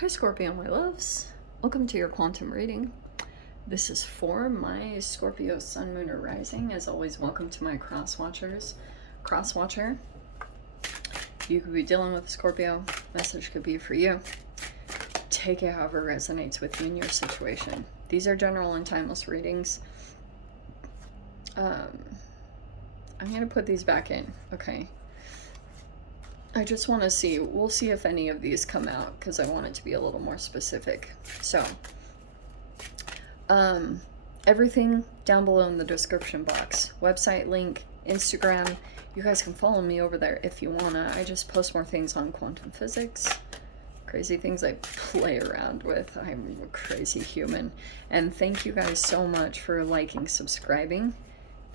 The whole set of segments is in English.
Hi Scorpio, my loves. Welcome to your quantum reading. This is for my Scorpio sun, moon, or rising. As always, welcome to my cross watchers. Cross watcher, you could be dealing with a Scorpio. Message could be for you. Take it however resonates with you in your situation. These are general and timeless readings. I'm going to put these back in, okay? I just want to see, we'll see if any of these come out because I want it to be a little more specific. So, everything down below in the description box. Website link, Instagram. You guys can follow me over there if you wanna. I just post more things on quantum physics. Crazy things I play around with. I'm a crazy human. And thank you guys so much for liking, subscribing.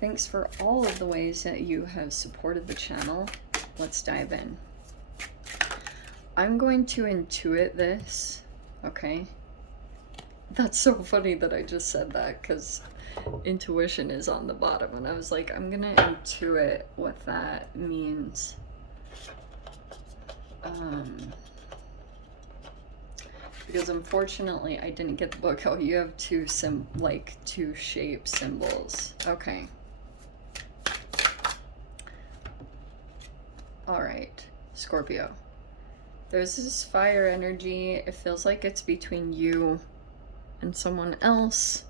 Thanks for all of the ways that you have supported the channel. Let's dive in. I'm going to intuit this, okay? That's so funny that I just said that because intuition is on the bottom and I was like, I'm gonna intuit what that means. Because unfortunately I didn't get the book. Oh, you have two shape symbols. Okay. All right, Scorpio. There's this fire energy. It feels like it's between you and someone else.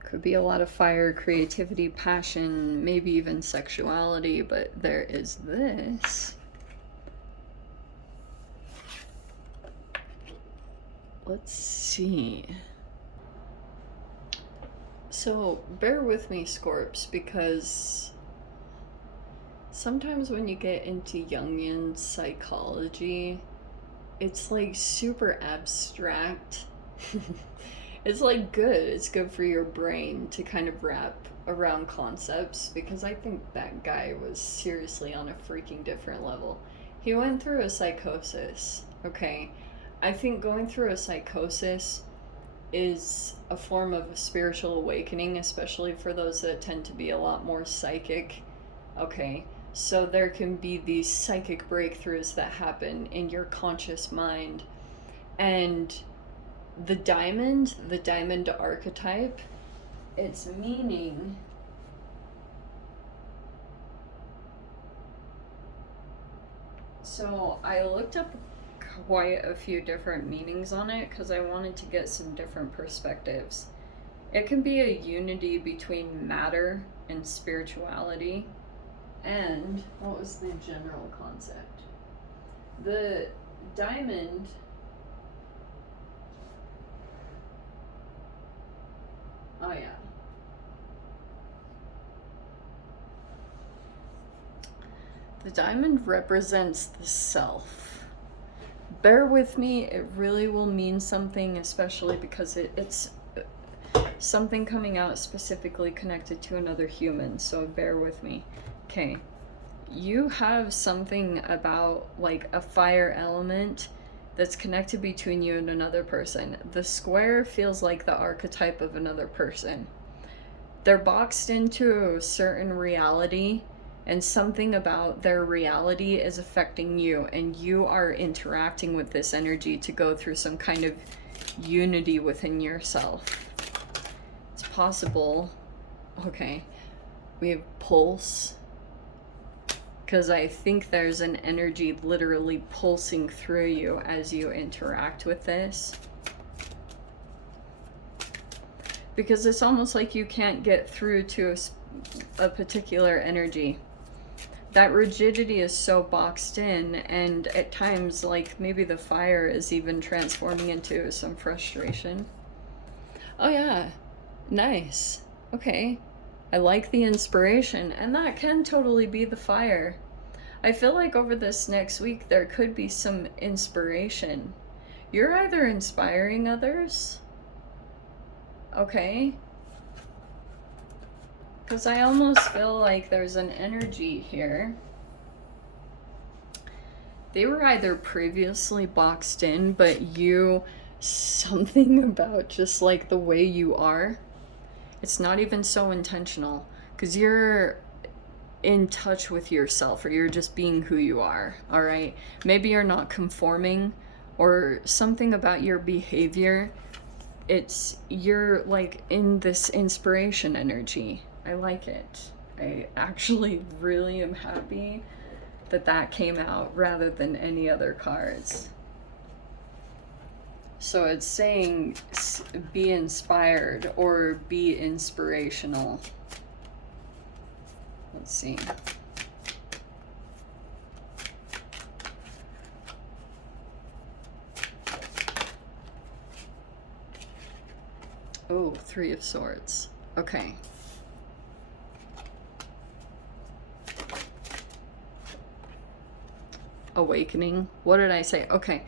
Could be a lot of fire, creativity, passion, maybe even sexuality, but there is this. Let's see. So bear with me, Scorps, because sometimes when you get into Jungian psychology, it's like super abstract. It's like good. It's good for your brain to kind of wrap around concepts because I think that guy was seriously on a freaking different level. He went through a psychosis, okay? I think going through a psychosis is a form of a spiritual awakening, especially for those that tend to be a lot more psychic, okay? So there can be these psychic breakthroughs that happen in your conscious mind. And the diamond archetype, its meaning so I looked up quite a few different meanings on it because I wanted to get some different perspectives. It can be a unity between matter and spirituality. And what was the general concept? The diamond oh yeah. The diamond represents the self. Bear with me, it really will mean something, especially because it's something coming out specifically connected to another human, so bear with me. Okay, you have something about like a fire element that's connected between you and another person. The square feels like the archetype of another person. They're boxed into a certain reality, and something about their reality is affecting you, and you are interacting with this energy to go through some kind of unity within yourself. It's possible. Okay, we have pulse, because I think there's an energy literally pulsing through you as you interact with this. Because it's almost like you can't get through to a particular energy. That rigidity is so boxed in, and at times, like, maybe the fire is even transforming into some frustration. Oh yeah, nice. Okay. I like the inspiration, and that can totally be the fire. I feel like over this next week there could be some inspiration. You're either inspiring others, okay? Because I almost feel like there's an energy here. They were either previously boxed in, but you, something about just like the way you are, it's not even so intentional because you're in touch with yourself, or you're just being who you are, all right? Maybe you're not conforming or something about your behavior. You're like in this inspiration energy. I like it. I actually really am happy that that came out rather than any other cards. So it's saying be inspired or be inspirational. Let's see. Oh, Three of Swords. Okay. Awakening. What did I say? Okay.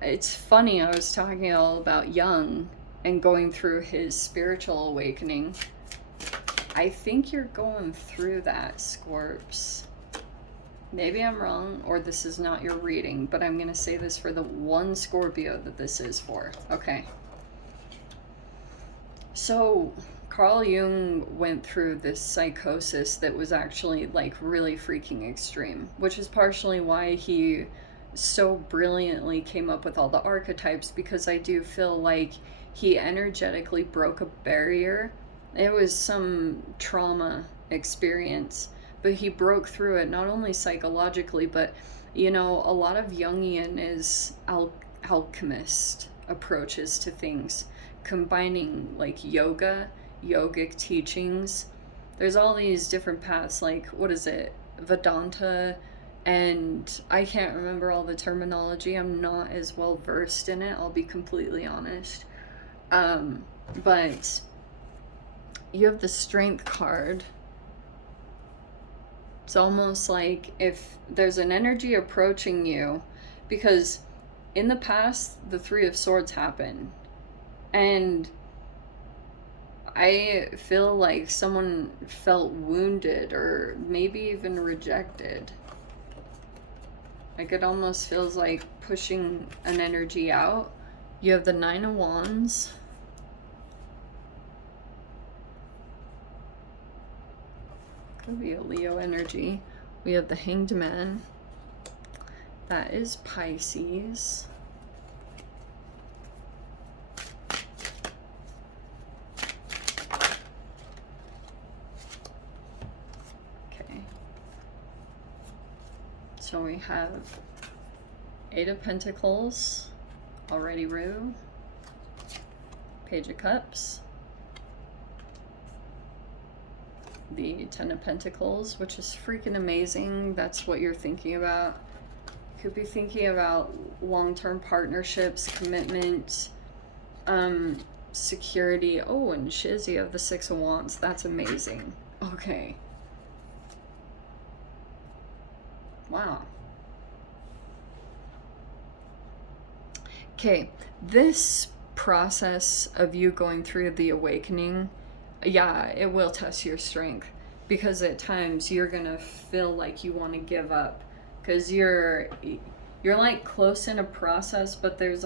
It's funny, I was talking all about Jung and going through his spiritual awakening. I think you're going through that, Scorps. Maybe I'm wrong, or this is not your reading, but I'm going to say this for the one Scorpio that this is for. Okay. So, Carl Jung went through this psychosis that was actually, like, really freaking extreme, which is partially why he so brilliantly came up with all the archetypes, because I do feel like he energetically broke a barrier. It was some trauma experience, but he broke through it, not only psychologically, but, you know, a lot of Jungian is alchemist approaches to things, combining like yogic teachings. There's all these different paths, like, what is it, Vedanta, and I can't remember all the terminology. I'm not as well versed in it, I'll be completely honest. But you have the Strength card. It's almost like if there's an energy approaching you, because in the past the Three of Swords happened, and I feel like someone felt wounded or maybe even rejected. Like, it almost feels like pushing an energy out. You have the Nine of Wands. Could be a Leo energy. We have the Hanged Man. That is Pisces. Okay. So we have Eight of Pentacles, already Rue. Page of Cups. The Ten of Pentacles, which is freaking amazing. That's what you're thinking about. Could be thinking about long-term partnerships, commitment, security. Oh, and shiz, you have the Six of Wands. That's amazing. Okay. Wow. Okay, this process of you going through the awakening, yeah, it will test your strength, because at times you're gonna feel like you want to give up, because you're like close in a process, but there's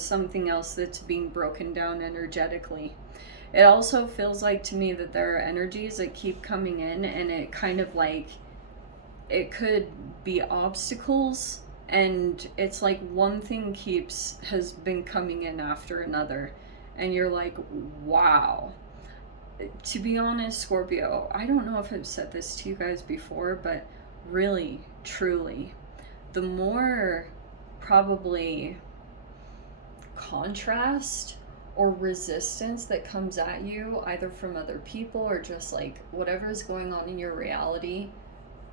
something else that's being broken down energetically. It also feels like to me that there are energies that keep coming in, and it kind of like, it could be obstacles, and it's like one thing has been coming in after another, and you're like, wow. To be honest, Scorpio, I don't know if I've said this to you guys before, but really, truly, the more probably contrast or resistance that comes at you, either from other people or just like whatever is going on in your reality,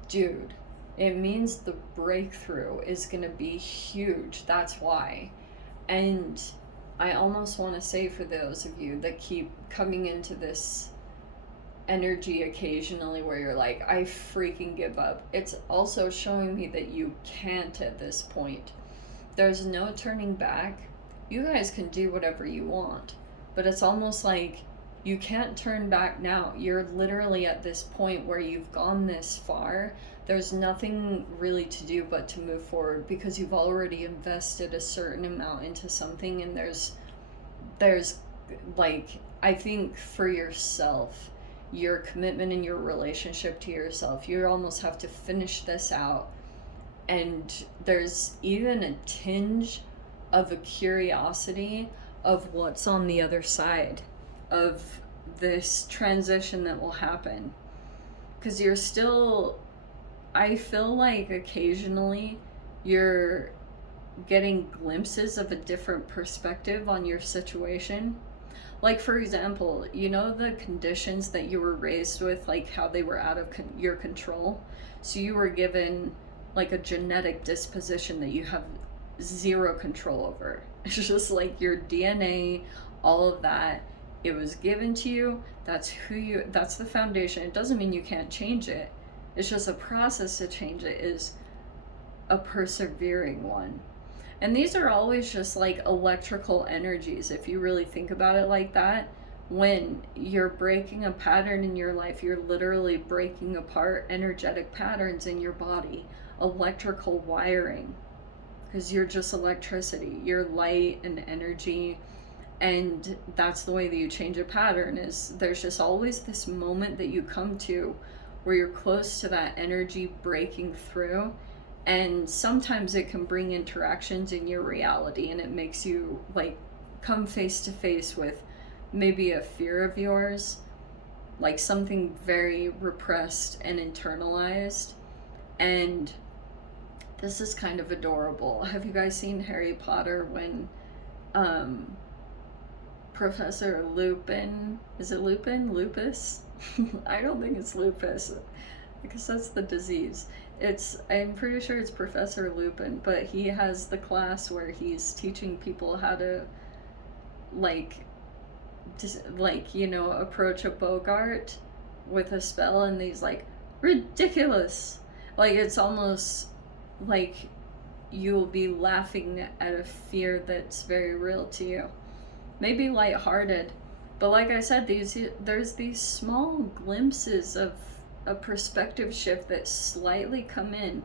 dude, it means the breakthrough is going to be huge. That's why. And I almost want to say, for those of you that keep coming into this energy occasionally where you're like, I freaking give up, it's also showing me that you can't at this point. There's no turning back. You guys can do whatever you want, but it's almost like you can't turn back now. You're literally at this point where you've gone this far. There's nothing really to do but to move forward, because you've already invested a certain amount into something, and there's like, I think for yourself, your commitment and your relationship to yourself, you almost have to finish this out And there's even a tinge of a curiosity of what's on the other side of this transition that will happen. Because you're still, I feel like occasionally you're getting glimpses of a different perspective on your situation. Like, for example, you know, the conditions that you were raised with, like how they were out of your control. So you were given like a genetic disposition that you have zero control over. It's just like your DNA, all of that. It was given to you. That's who you, that's the foundation. It doesn't mean you can't change it. It's just a process to change it is a persevering one. And these are always just like electrical energies, if you really think about it like that. When you're breaking a pattern in your life, you're literally breaking apart energetic patterns in your body, electrical wiring, because you're just electricity, you're light and energy. And that's the way that you change a pattern, is there's just always this moment that you come to where you're close to that energy breaking through. And sometimes it can bring interactions in your reality, and it makes you like come face to face with maybe a fear of yours, like something very repressed and internalized. And this is kind of adorable. Have you guys seen Harry Potter when Professor Lupin, is it Lupin? Lupus? I don't think it's lupus, because that's the disease. I'm pretty sure it's Professor Lupin, but he has the class where he's teaching people how to approach a Bogart with a spell, and he's like, ridiculous. Like, it's almost like you'll be laughing at a fear that's very real to you. Maybe lighthearted, but like I said, there's these small glimpses of a perspective shift that slightly come in,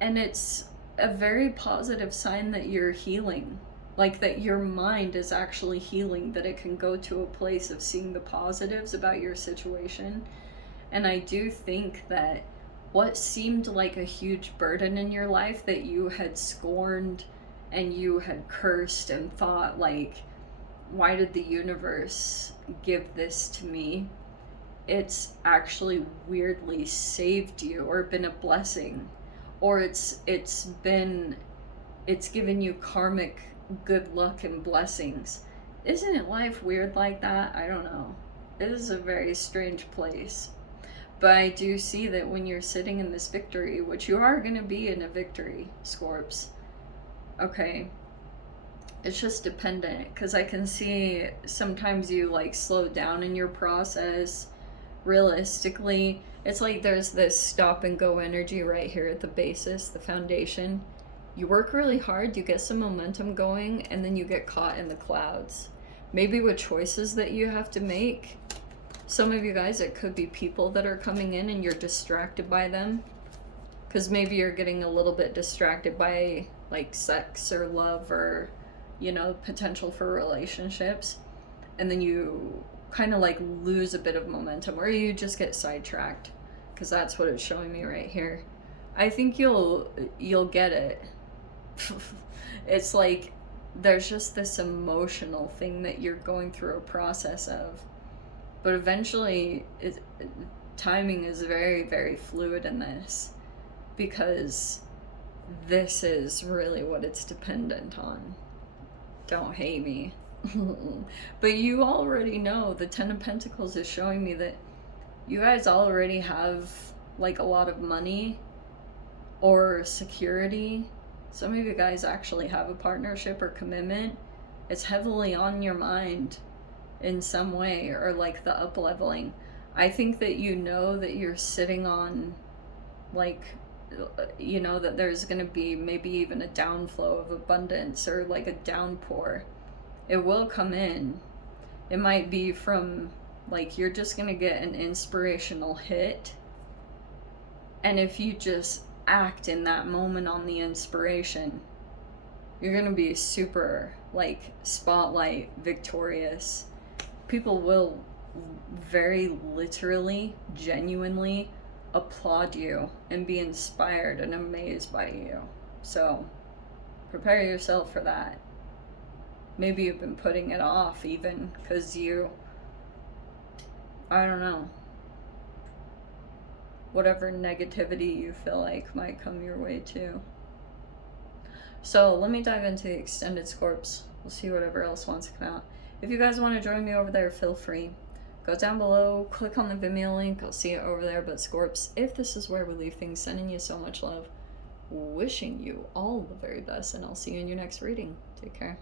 and it's a very positive sign that you're healing, like that your mind is actually healing, that it can go to a place of seeing the positives about your situation. And I do think that what seemed like a huge burden in your life that you had scorned and you had cursed and thought like, why did the universe give this to me? It's actually weirdly saved you, or been a blessing, or it's given you karmic good luck and blessings. Isn't it life weird like that? I don't know. It is a very strange place. But I do see that when you're sitting in this victory, which you are going to be in a victory, Scorps, okay, it's just dependent, because I can see sometimes you like slow down in your process. Realistically, it's like there's this stop and go energy right here at the basis, the foundation. You work really hard, you get some momentum going, and then you get caught in the clouds. Maybe with choices that you have to make. Some of you guys, it could be people that are coming in and you're distracted by them. Because maybe you're getting a little bit distracted by like sex or love, or, you know, potential for relationships. And then you kind of like lose a bit of momentum, or you just get sidetracked, because that's what it's showing me right here. I think you'll get it. It's like there's just this emotional thing that you're going through a process of, but eventually timing is very, very fluid in this, because this is really what it's dependent on. Don't hate me. But you already know, the Ten of Pentacles is showing me that you guys already have like a lot of money or security. Some of you guys actually have a partnership or commitment. It's heavily on your mind in some way, or like the up leveling. I think that you know that you're sitting on, like, you know, that there's going to be maybe even a downflow of abundance, or like a downpour. It will come in. It might be from, like, you're just going to get an inspirational hit. And if you just act in that moment on the inspiration, you're going to be super, like, spotlight victorious. People will very literally, genuinely applaud you and be inspired and amazed by you. So prepare yourself for that. Maybe you've been putting it off even because I don't know, whatever negativity you feel like might come your way too. So let me dive into the extended Scorps. We'll see whatever else wants to come out. If you guys want to join me over there, feel free. Go down below, click on the Vimeo link, I'll see it over there. But Scorps, if this is where we leave things, sending you so much love, wishing you all the very best, and I'll see you in your next reading. Take care.